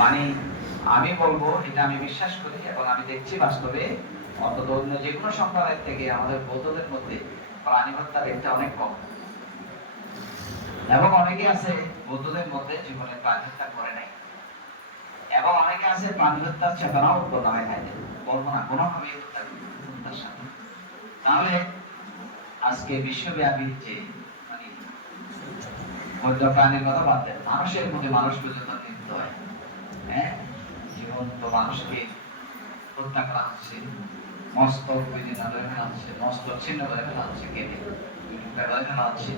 মানে আমি বলবো, এটা আমি বিশ্বাস করি এবং আমি দেখছি বাস্তবে, অন্তত অন্য যে কোনো সম্প্রদায়ের থেকে আমাদের বৌদ্ধদের মধ্যে প্রাণী হত্যার রেটটা অনেক কম। এবং অনেকে আছে বৌদ্ধদের মধ্যে জীবনে প্রাণী হত্যা করে নাই, এবং অনেকে আছে প্রাণী হত্যার চেতনাও প্রদানে খাইতে বলবো না কোনোভাবে হত্যার সাথে। তাহলে আজকে বিশ্বব্যাপী যে মানে বন্য প্রাণীর কথা বাদ দেন, মানুষের মধ্যে মানুষ পর্যন্ত নিত্য হয়, হ্যাঁ, জীবন্ত মানুষকে হত্যা করা হচ্ছে, মস্তক বিভিন্ন ধরে ফেলা হচ্ছে, মস্তক ছিন্ন করে ফেলা হচ্ছে, কেটে টুকরা করে ফেলা হচ্ছে।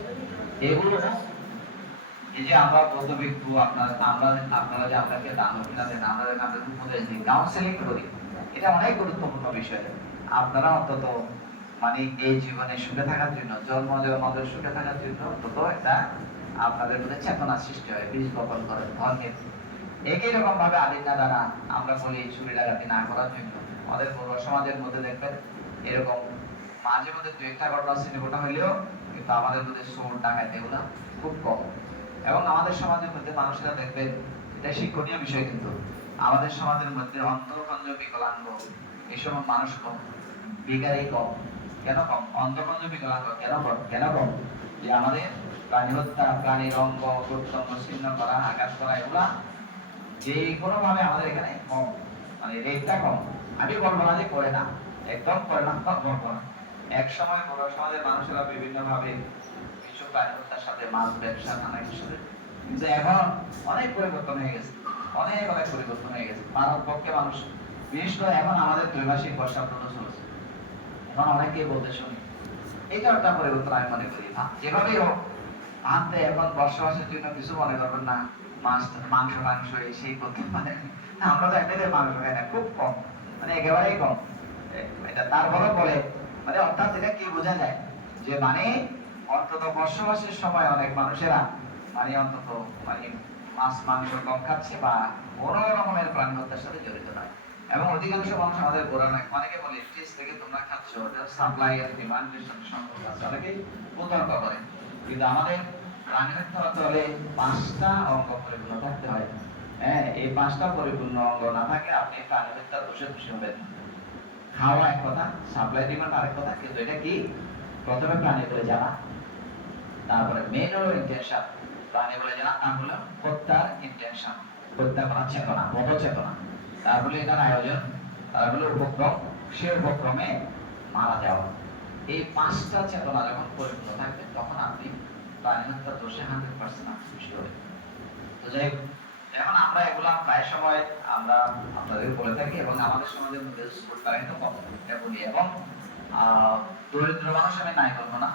এগুলো এই যে আমরা বৌদ্ধ ভিক্ষু, আপনারা যে আপনাকে দান দক্ষিণা দেন, আমরা আপনাদের উপদেশ দিই, কাউন্সেলিং করি, এটা অনেক গুরুত্বপূর্ণ বিষয়। আপনারা অন্তত মানে এই জীবনে সুখে থাকার জন্য, জন্ম জন্মাদের সুখে থাকার জন্য অন্তত একটা আপনাদের মধ্যে চেতনা সৃষ্টি হয়, বীজ বপন করেন ধর্মের। একই রকম ভাবে আদিনা দ্বারা আমরা বলি চুরি ডাকাতি না করার জন্য, আমাদের পূর্ব সমাজের মধ্যে দেখবেন এরকম মাঝে মধ্যে দু একটা ঘটনা শ্রেণীঘটা হইলেও কিন্তু আমাদের মধ্যে চোর ডাকাতি এগুলো খুব কম। এবং আমাদের সমাজের মধ্যে মানুষেরা দেখবেন, এটা শিক্ষণীয় বিষয়, কিন্তু আমাদের সমাজের মধ্যে অন্ধ খঞ্জ বিকলাঙ্গ এসব মানুষ কম, ভিখারি কম। কেন কম? অন্ধ খঞ্জ বিকলাঙ্গ কেন কম? যে আমাদের প্রাণী হত্যা, প্রাণীর অঙ্গ প্রত্যঙ্গ ছিন্ন করা, আঘাত করা, এগুলা যে কোনো ভাবে আমাদের এখানে কম, মানে রেটটা কম। আমি বলবো না যে করে না, একদম করে না, বলবো না। এক সময় বড় সমাজের মানুষেরা বিভিন্ন ভাবে কিছু প্রাণী হত্যার সাথে, মাছ ব্যবসা, নানা কিছুতে, কিন্তু এখন অনেক পরিবর্তন হয়ে গেছে, অনেক পরিবর্তন হয়ে গেছে। মানব পক্ষে মানুষ, বিশেষ করে এখন আমাদের ত্রৈমাসিক বর্ষাপ্রদ চলছে, এখন অনেকেই বলতে শুনি, এটা একটা পরিবর্তন আমি মনে করি। যেভাবেই হোক, আনতে এখন বসবাসের জন্য কিছু মনে করবেন না, মাংস সেই করতে পারে না। আমরা তো এমনিতে মাংস খাই না, খুব কম, মানে একেবারেই কম। এটা তারপরে বলে, মানে অর্থাৎ এটা কি বোঝা যায় যে মানে অন্তত বসবাসের সময় অনেক মানুষেরা মানে অন্তত মানে মাছ মাংস কম খাচ্ছে বা কোনো রকমের প্রাণী হত্যার সাথে জড়িত নয়। এবং অধিকাংশ মানুষ আমাদের বোঝা নয়, অনেকে বলে ফ্রিজ থেকে তোমরা খাচ্ছ, সাপ্লাই এর ডিমান্ডের সাথে সম্পর্ক আছে, অনেকেই বিতর্ক করে। কিন্তু আমাদের প্রাণী হত্যা হতে হলে 5টা অঙ্গ পরিপূর্ণ থাকতে হয়। হ্যাঁ, এই 5টা পরিপূর্ণ অঙ্গ না থাকলে আপনি প্রাণী হত্যার দোষে দোষী হবেন। খাওয়া এক কথা, সাপ্লাই ডিমান্ড আরেক কথা, কিন্তু এটা কি? প্রথমে প্রাণী বলে জানা, তারপরে মেন হলো ইন্টেনশন। প্রাণী বলে জানা, নাম হলো হত্যার ইন্টেনশন, হত্যা করার চেতনা, বোধ চেতনা, তারপরে এটার আয়োজন, তারপরে উপক্রম, সে উপক্রমে মারা যাওয়া। এই 5টা চেতনা যখন পরিপূর্ণ থাকবে তখন আপনি প্রাণী হত্যার দোষে 100% খুশি হবেন। তো যাই হোক, এখন আমরা এগুলা প্রায় সময় আমরা আপনাদের বলে থাকি, এবং আমাদের সমাজের মধ্যে সুরকারিত এটা বলি। এবং দরিদ্র মানুষ আমি নাই বলবো না,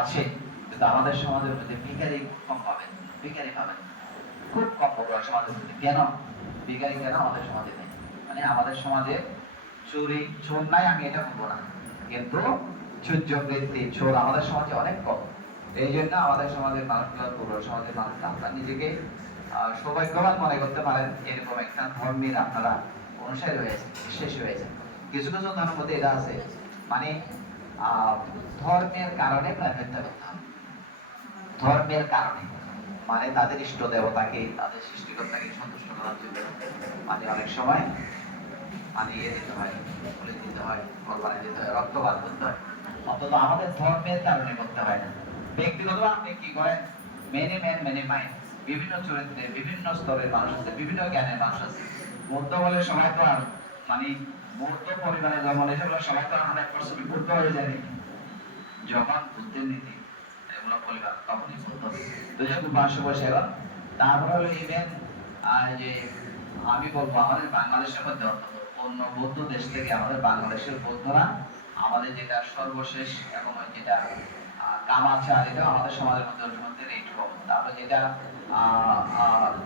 আছে, কিন্তু আমাদের সমাজের মধ্যে ভিখারি কম পাবেন, ভিখারি পাবেন খুব কম বড় সমাজের মধ্যে। কেন ভিখারি কেন আমাদের সমাজে নেই? মানে আমাদের সমাজে চুরি, চোর নাই আমি এটা বলবো না, কিন্তু সূর্য বৃত্তি, চোর আমাদের সমাজে অনেক কম। এই জন্য আমাদের সমাজের মানুষগুলো, পূর্ব সমাজের মানুষরা, আপনারা নিজেকে সৌভাগ্যবান মনে করতে পারেন, এরকম একটা ধর্মের আপনারা অনুসারী হয়েছে, শেষ হয়েছে। কিছু কিছু ধর্মের মধ্যে এটা আছে, মানে ধর্মের কারণে প্রায় হত্যা করতে হবে, ধর্মের কারণে, মানে তাদের ইষ্ট দেবতাকে, তাদের সৃষ্টিকর্তাকে সন্তুষ্ট করার জন্য মানে অনেক সময় মানে দিতে হয়, বলে দিতে হয়, কোরবানি দিতে হয়, রক্তপাত করতে হয়। অন্তত আমাদের ধর্মের কারণে করতে হয় না। ব্যক্তিগত আপনি কি করেন, মেনে মাইন্ড, বিভিন্ন চরিত্রে, বিভিন্ন স্তরের মানুষ আছে, বিভিন্ন জ্ঞানের মানুষ আছে। বৌদ্ধ বলে সবাই তো আর মানে বৌদ্ধ পরিবারে যেমন এসব সবাই তো 100% বুদ্ধ হয়ে যায়, যখন বুদ্ধের নীতি এগুলো পরিবার তখনই বুদ্ধ। তো যেহেতু 500 বছর এবার, তারপরে হলো ইভেন যে আমি বলবো আমাদের বাংলাদেশের মধ্যে অন্তত অন্য বৌদ্ধ দেশ থেকে আমাদের বাংলাদেশের বৌদ্ধরা আমাদের যেটা সর্বশেষ, এবং যেটা কামাচার, এটা আমাদের সমাজের মধ্যে রেট কম। তারপরে যেটা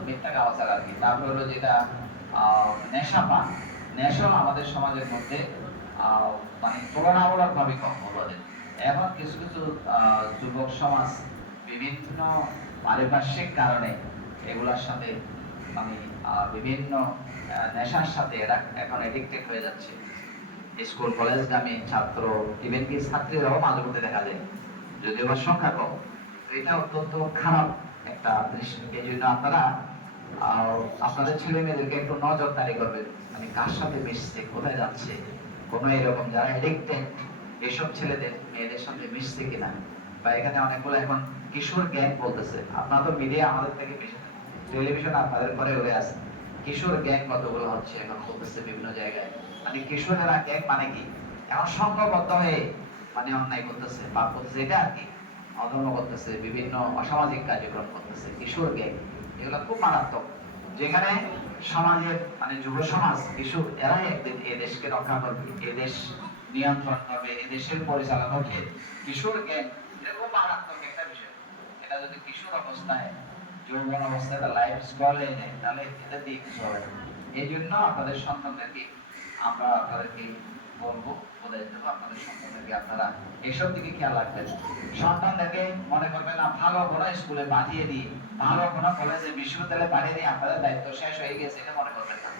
মিথ্যা কামাচার আর কি, তারপরে হলো যেটা নেশাপান, নেশা আমাদের সমাজের মধ্যে মানে তুলনামূলক ভাবে কম বলে। এখন কিছু কিছু যুবক সমাজ বিভিন্ন পারিপার্শ্বিক কারণে এগুলার সাথে মানে বিভিন্ন নেশার সাথে এরা এখন এডিক্টেড হয়ে যাচ্ছে। স্কুল কলেজগামী ছাত্র, ইভেন কি ছাত্রীরাও মাঝে মধ্যে দেখা যায়, যদিও বা সংখ্যা কম। এটা অত্যন্ত খারাপ একটা দৃশ্য। এই জন্য আপনারা আপনাদের ছেলে মেয়েদেরকে একটু নজরদারি করবেন, মানে কার সাথে মিশছে, কোথায় যাচ্ছে, কোনো এরকম যারা এডিক্টেড এসব ছেলেদের মেয়েদের সাথে মিশছে কিনা। বা এখানে অনেকগুলো এখন কিশোর গ্যাং বলতেছে, আপনারা তো মিডিয়া আমাদের থেকে বেশি, টেলিভিশন আপনাদের পরে উড়ে আছে, কিশোর গ্যাং কতগুলো হচ্ছে এখন বলতেছে বিভিন্ন জায়গায়। মানে কিশোরেরা গ্যাং মানে কি, এখন সংঘবদ্ধ হয়ে মানে অন্যায় করতেছে, পাপ করতেছে, এটা আর কি অধর্ম করতেছে, বিভিন্ন অসামাজিক কার্যক্রম করতেছে, কিশোর গ্যাং এগুলো খুব মারাত্মক। যেখানে সমাজের মানে যুব সমাজ কিশোর এরাই একদিন এই দেশকে রক্ষা করবে, এই দেশ নিয়ন্ত্রণ করবে, এই দেশের পরিচালনা করবে। কিশোর গ্যাং এটা খুব মারাত্মক একটা বিষয়। এটা যদি কিশোর অবস্থায় যৌবন অবস্থায় লাইফ স্কলে নেয় তাহলে এটা দিয়ে কিছু হবে না। এই জন্য আপনাদের সন্তানদেরকে আমরা আপনাদেরকে বলবো, বলে দেবো আপনাদের সন্তানদেরকে আপনারা এসব দিকে খেয়াল রাখবেন। সন্তানদেরকে মনে করবেন না ভালো কোনো স্কুলে পাঠিয়ে দিয়ে, ভালো কোনো কলেজে বিশ্ববিদ্যালয়ে পাঠিয়ে দিয়ে আপনাদের দায়িত্ব শেষ হয়ে গেছে এটা মনে করবেন না।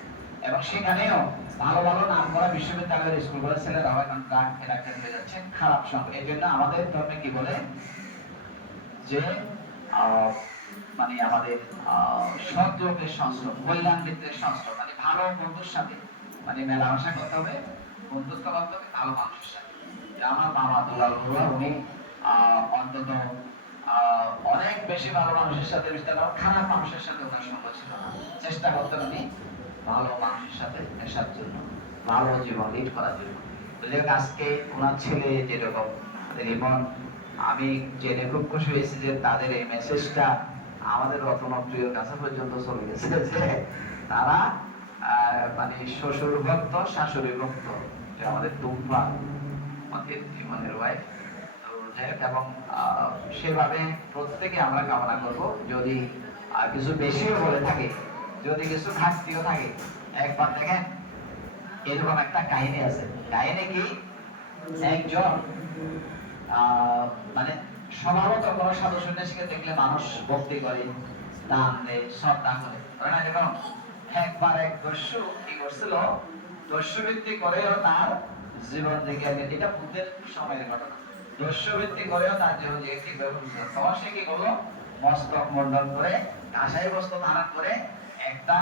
এবং সেখানেও ভালো ভালো নাম করা বিশ্ববিদ্যালয়ের স্কুলগুলোর ছেলেরা এখন ড্রাগ এডিক্টেড হয়ে যাচ্ছে, খারাপ সঙ্গে। এই জন্য আমাদের ধর্মে কি বলে যে মানে আমাদের সদ্যোগের সংস্রব, কল্যাণ মিত্রের সংস্রব, মানে ভালো বন্ধুর সাথে মানে মেলামেশা করতে হবে, বন্ধুত্ব করতে হবে ভালো মানুষের সাথে। আমার মামা দুলাল বড়ুয়া উনি অন্তত অনেক বেশি ভালো মানুষের সাথে মিশতে পারেন, খারাপ মানুষের সাথে ওনার সঙ্গ ছিল না। চেষ্টা করতেন উনি ভালো মানুষের সাথে মেশার জন্য, ভালো জীবন লিড করার জন্য। তো যাই হোক, আজকে ওনার ছেলে যেরকম রিমন, আমি জেনে খুব খুশি হয়েছি যে তাদের এই মেসেজটা আমাদের রত্নপ্রিয়র কাছে পর্যন্ত চলে গেছে যে তারা মানে শ্বশুর ভক্ত শাশুড়ি ভক্ত, যে আমাদের টুম্পা আমাদের জীবনের ওয়াইফ। তো যাই হোক, এবং সেভাবে প্রত্যেকে আমরা কামনা করব, যদি কিছু বেশিও বলে থাকে, যদি কিছু ঘাটতিও থাকে। একবার দেখেন এরকম একটা কাহিনী আছে, কাহিনী কি একজন মানে স্বভাবত কোনো সাধু সন্ন্যাসীকে দেখলে মানুষ ভক্তি করে, দান দেয়, শ্রদ্ধা করে, না এরকম। একবার এক দস্যু কি করছিল, দস্যুবৃত্তি করেও তার জীবন থেকে, এটা বুদ্ধের সময়ের ঘটনা, দস্যুবৃত্তি করেও তার জীবন থেকে ঠিক ব্যবস্থা। তখন সে কি করলো, মস্তক মন্ডল করে কাঁসাই বস্ত্র ধারণ করে একটা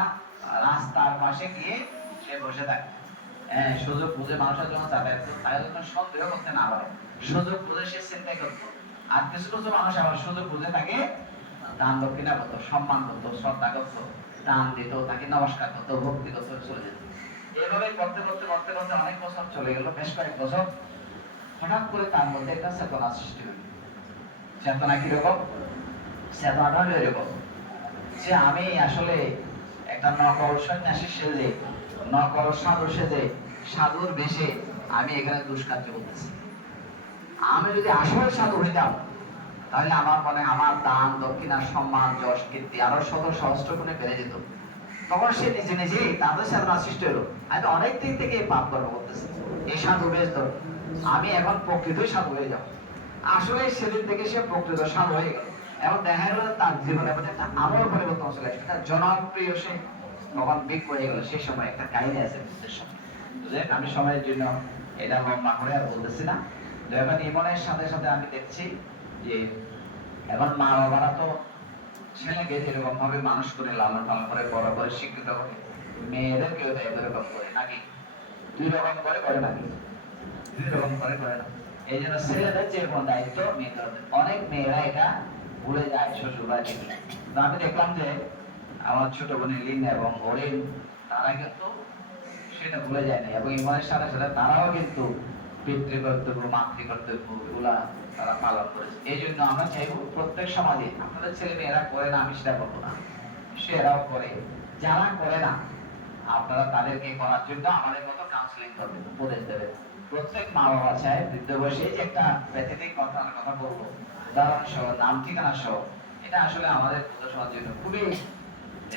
রাস্তার পাশে গিয়ে সে বসে থাকে। সুযোগ বুঝে মানুষের জন্য যাতায়াত করতো, তাই জন্য সন্দেহ করতে না পারে, সুযোগ বুঝে সে চিন্তা করতো। আর কিছু কিছু মানুষ আবার সুযোগ বুঝে তাকে দান দক্ষিণা করতো, সম্মান করতো, শ্রদ্ধা করতো, দান দিত, তাকে নমস্কার করতো, ভক্তি করতো, চলে যেত। এভাবে করতে করতে করতে করতে অনেক বছর চলে গেল, বেশ কয়েক বছর। হঠাৎ করে তার মধ্যে একটা চেতনা সৃষ্টি হল। চেতনা কিরকম, চেতনাটা হলো এরকম যে আমি আসলে একটা নকল সন্ন্যাসী সেজে, নকল সাধু সেজে, সাধুর বেশে আমি এখানে দুষ্কার্য করতেছি। আমি যদি আসলে সাধু হইতাম তাহলে আমার মনে আমার দান দক্ষিণা সম্মান যশ কীর্তি আরো শত সহস্র গুণে বেড়ে যেত। তখন সে নিজে নিজেই তাদের চেতনা সৃষ্টি হলো, আমি অনেক দিন থেকে পাপ কর্ম করতেছি, এই সাধু বেশ ধর, আমি এখন প্রকৃতই সাধু হয়ে যাব। আসলে সেদিন থেকে সে প্রকৃত সাধু হয়ে গেল, এবং দেখা গেল তার জীবনের মধ্যে একটা আমল পরিবর্তন চলে আসবে, একটা জনপ্রিয় সে তখন বিক হয়ে গেল। সেই সময় একটা কাহিনী আছে বুদ্ধের সময়, আমি সময়ের জন্য এটা লম্বা করে আর বলতেছি না। তো এখন ইমনের সাথে সাথে আমি দেখছি যে এখন মা বাবারা তো ছেলেকে যেরকম ভাবে মানুষ করে লালন পালন করে বড় করে শিক্ষিত করে, মেয়েদেরকেও তো এরকম করে নাকি, দুই রকম করে করে নাকি, দুই রকম করে করে না। এই জন্য ছেলেদের যে কোনো দায়িত্ব মেয়েদের, অনেক মেয়েরা এটা ভুলে যায় শ্বশুর বাড়ি থেকে। আমি দেখলাম যে আমার ছোট বোনের লিন এবং হরিণ, তারা কিন্তু সেটা ভুলে যায় না, এবং ইমানের সাথে সাথে তারাও কিন্তু পিতৃকর্তব্য মাতৃকর্তব্য গুলা তারা পালন করেছে। এই জন্য আমরা চাইবো প্রত্যেক সমাজে, আপনাদের ছেলে মেয়েরা করে না আমি সেটা বলবো না, সেরাও করে, যারা করে না আপনারা তাদেরকে করার জন্য আমাদের মতো কাউন্সিলিং করবেন, উপদেশ দেবেন। প্রত্যেক মা বাবা চায় বৃদ্ধ বয়সে যে একটা ব্যক্তিগত কথা বলবো, উদাহরণ সহ নাম ঠিকানা সহ, এটা আসলে আমাদের সমাজের জন্য খুবই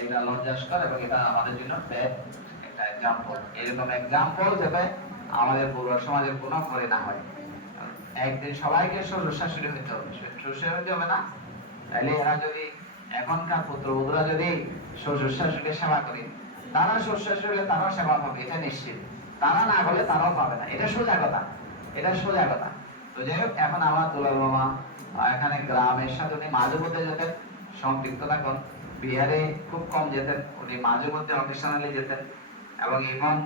এটা লজ্জাস্কর, এবং এটা আমাদের জন্য একটা এক্সাম্পল, এরকম এক্সাম্পল যাতে আমাদের পূর্ব সমাজের কোনো করে না হয়। একদিন সবাইকে শ্বশুর শাশুড়ি হইতে হবে, শ্বশুর হইতে হবে না, তাহলে এরা যদি এখনকার পুত্রবধূরা যদি শ্বশুর শাশুড়িকে সেবা করে, তারা শ্বশুর শাশুড়ি তারাও সেবা পাবে, এটা নিশ্চিত। তারা না হলে তারাও পাবে না, এটা সোজা কথা, এটা সোজা কথা। তো যাই হোক, এখন আমার দুলাল মামা এখানে গ্রামের সাথে উনি মাঝে মধ্যে যাতে সম্পৃক্ত থাকুন, বিহারে খুব কম যেতেন, উনি মাঝে মধ্যে অকেশনালি যেতেন। এবং ইমন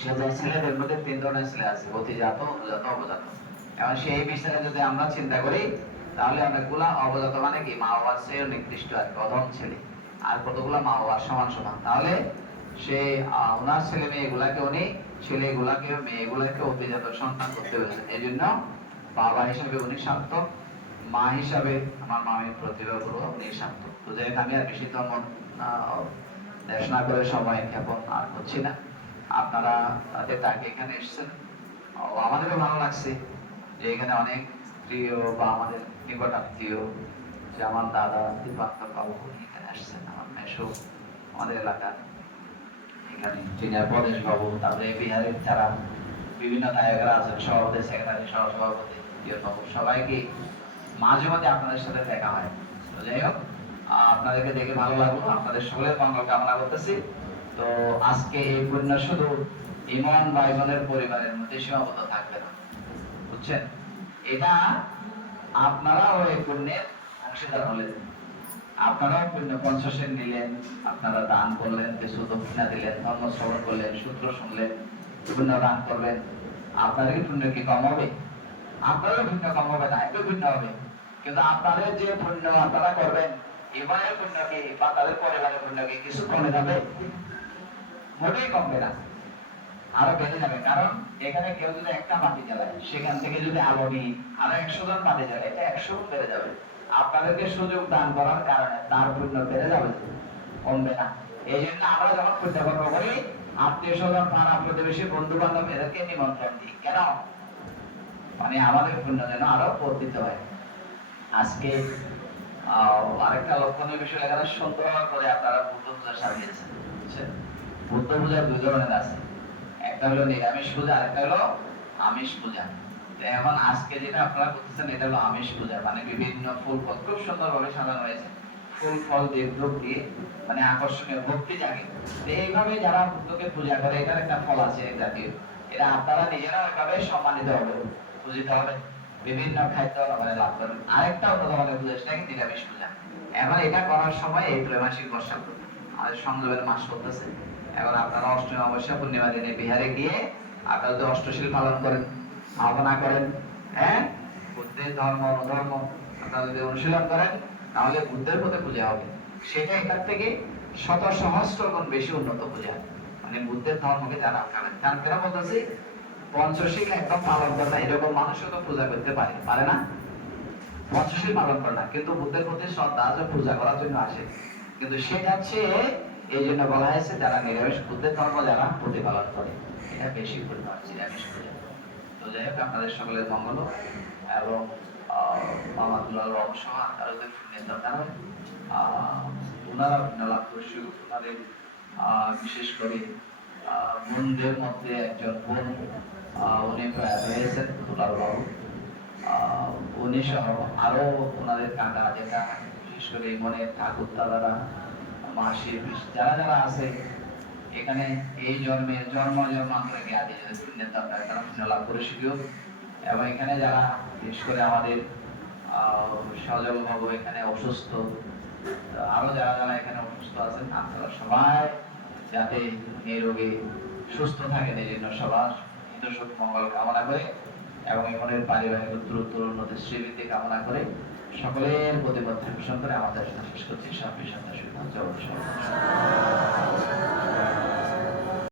সে যে ছেলেদের মধ্যে 3 ধরনের ছেলে আছে, অতিজাত, অনুজাত, অবজাত। এবং সেই বিষয়ে যদি আমরা চিন্তা করি তাহলে অনেকগুলা অবজাত মানে কি মা বাবার চেয়ে নিকৃষ্ট আর অধম ছেলে, আর কতগুলা মা বাবার সমান সমান। তাহলে সে ওনার ছেলে মেয়েগুলাকে উনি ছেলেগুলাকে মেয়েগুলাকে অভিজাত সন্তান করতে পেরেছেন। এই জন্য বাবা হিসাবে উনি সার্থক, মা হিসাবে আমার মামির প্রতিভার উপর উনি সার্থক। তো যাই হোক, আমি আর বেশি ধর্ম দেশ না করে সময় ক্ষেপণ আর করছি না। আপনারা তাকে এখানে এসেছেন, আমাদেরও ভালো লাগছে যে এখানে অনেক প্রিয় বা আমাদের নিকটাত্মীয়, যে আমার দাদা দীপাঙ্কর বাবু এখানে আসছেন, আমার মেসো আমাদের এলাকার এখানে সিনিয়র প্রদেশ বাবু, তারপরে বিহারের যারা বিভিন্ন নায়করা আছেন, সভাপতি, সেক্রেটারি, সহসভাপতি, বাবু, সবাইকে মাঝে মাঝে আপনাদের সাথে দেখা হয়। তো যাই হোক, আপনাদেরকে দেখে ভালো লাগলো, আপনাদের সকলের মঙ্গল কামনা করতেছি। তো আজকে এই পুণ্য শুধু ইমন বা ইমনের পরিবারের মধ্যে সীমাবদ্ধ থাকবে না, বুঝছেন? এটা আপনারাও এই পুণ্যের অংশীদার হলেন, আপনারাও পুণ্য পঞ্চশের নিলেন, আপনারা দান করলেন, কিছু দক্ষিণা দিলেন, ধর্ম শ্রবণ করলেন, সূত্র শুনলেন, পুণ্য দান করলেন। আপনাদের পুণ্য কি কম হবে? আপনারও পুণ্য কম হবে না, একটু পুণ্য হবে। কিন্তু আপনাদের যে পুণ্য আপনারা করবেন, ইমানের পুণ্য কি বা তাদের পরিবারের পুণ্য কি কিছু কমে যাবে? মোটেই কমবে না, আরো বেড়ে যাবে। কারণ এখানে কেউ যদি একটা বাতি জ্বালায়, সেখান থেকে যদি আলো নিয়ে আরো 100 জন বাতি জ্বালায়, এটা 100 গুণ বেড়ে যাবে। আপনাদেরকে সুযোগ দান করার কারণে তার পুণ্য বেড়ে যাবে, কমবে না। এই জন্য আমরা যখন পুণ্য কর্ম করি, আত্মীয় স্বজন, পাড়া প্রতিবেশী, বন্ধু বান্ধব এদেরকে নিমন্ত্রণ দিই। কেন? মানে আমাদের পুণ্য যেন আরো বর্ধিত হয়। আজকে আরেকটা লক্ষণীয় বিষয়, এখানে সুন্দর করে আপনারা বুদ্ধ পূজা সাজিয়েছেন, বুঝছেন? বুদ্ধ পূজা 2 ধরনের আছে, একটা হলো নিরামিষ পূজা, আরেকটা হলো আমিষ পূজা। এখন আজকে যেটা আপনারা করতেছেন এটা হলো আমিষ পূজা, মানে বিভিন্ন ফুল ফল খুব সুন্দর ভাবে সাজানো হয়েছে, ফুল ফল দিয়ে ধূপ দিয়ে, মানে আকর্ষণীয় ভক্তি জাগে। এইভাবে যারা বুদ্ধকে পূজা করে, এটার একটা ফল আছে জাতীয়, এটা আপনারা নিজেরা ওইভাবে সম্মানিত হবে, পূজিত হবে, বিভিন্ন খাদ্য মানে লাভ করবেন। আরেকটা ধরনের পূজা, সেটা কি নিরামিষ পূজা। এখন এটা করার সময় এই ত্রৈমাসিক বর্ষা আমাদের সংযমের মাস চলতেছে। এখন আপনারা অষ্টমী অমাবস্যা পূর্ণিমা দিনে বিহারে গিয়ে আপনারা যদি অষ্টশীল পালন করেন, ভাবনা করেন, হ্যাঁ, বুদ্ধের ধর্ম অনুধর্ম আপনারা যদি অনুশীলন করেন, তাহলে বুদ্ধের পথে পূজা হবে। সেটা এটার থেকে শত সহস্র গুণ বেশি উন্নত পূজা, মানে বুদ্ধের ধর্মকে যারা আঁকাবেন। কারণ কেন বলতেছি, পঞ্চশীল একদম পালন করে না এরকম মানুষও তো পূজা করতে পারে না, পঞ্চশীল পালন করে না, কিন্তু বুদ্ধের প্রতি শ্রদ্ধা পূজা করার জন্য আসে। কিন্তু সেটা হচ্ছে, এই জন্য বলা হয়েছে যারা নিরামিষ বুদ্ধের ধর্ম যারা প্রতিপালন করে, এটা বেশি পরিমাণ নিরামিষ পূজা। তো যাই হোক, আপনাদের সকলের মঙ্গল এবং মামাতুল্লাহ অবশ্য আকারদের পুণ্যের দরকার হয়। ওনারা পুণ্য লাভ করছে, ওনাদের বিশেষ করে বোনদের মধ্যে একজন বোন, উনি প্রয়াত হয়েছেন দুলাল বাবু, উনি সহ আরো ওনাদের কাকা, যেটা বিশেষ করে মনের ঠাকুর দাদারা, মাসি, যারা যারা আছে এখানে, এই জন্মান্তরে জ্ঞাতি যাদের পুণ্যের দরকার, তারা পুণ্য লাভ করে শিখুক। এবং এখানে যারা বিশেষ করে আমাদের সজল বাবু এখানে অসুস্থ, আরো যারা যারা এখানে অসুস্থ আছেন, আপনারা সবাই যাতে নিরোগী সুস্থ থাকেন, এই জন্য সবার সুখ মঙ্গল কামনা করে এবং এখানের পারিবারিক উত্তর উন্নতি শ্রীবৃদ্ধি কামনা করে সকলের প্রতি মধ্যে পোষণ করে আমাদের শেষ করছি। সব বিষয়